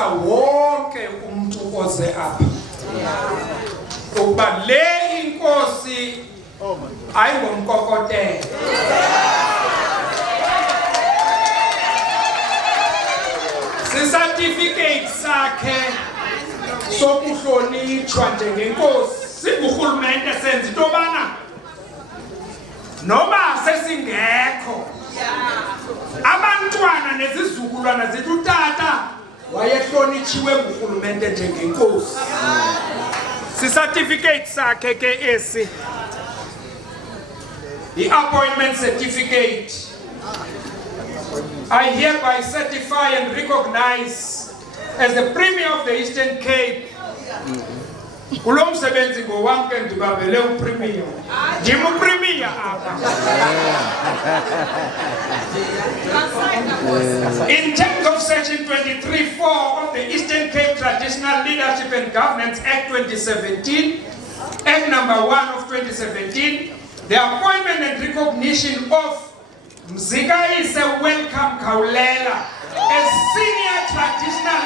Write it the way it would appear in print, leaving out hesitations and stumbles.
ndicebisa wonke umuntu oze apha ukuba le inkosi ayingomkokotelo. Certificate sakhe sokuhlonitshwa njengenkosi singurhulumente senza into yobana noba sesingekho abantwana nezizukulwana zethu utata wayehlonitshiwe ngurhulumente njengenkosi. Certificate sakhe ke esi i-appointment certificate. I hereby certify and recognize as the Premier of the Eastern Cape. Kulo msebenzi ngowam ke ndibambele uPremier. Ndim uPremier apha. In terms of Section 23(4) of the Eastern Cape Traditional Leadership and Governance Act 2017, Act number 1 of 2017, the appointment and recognition of Mzikaise Welcome Kaulela as Senior Traditional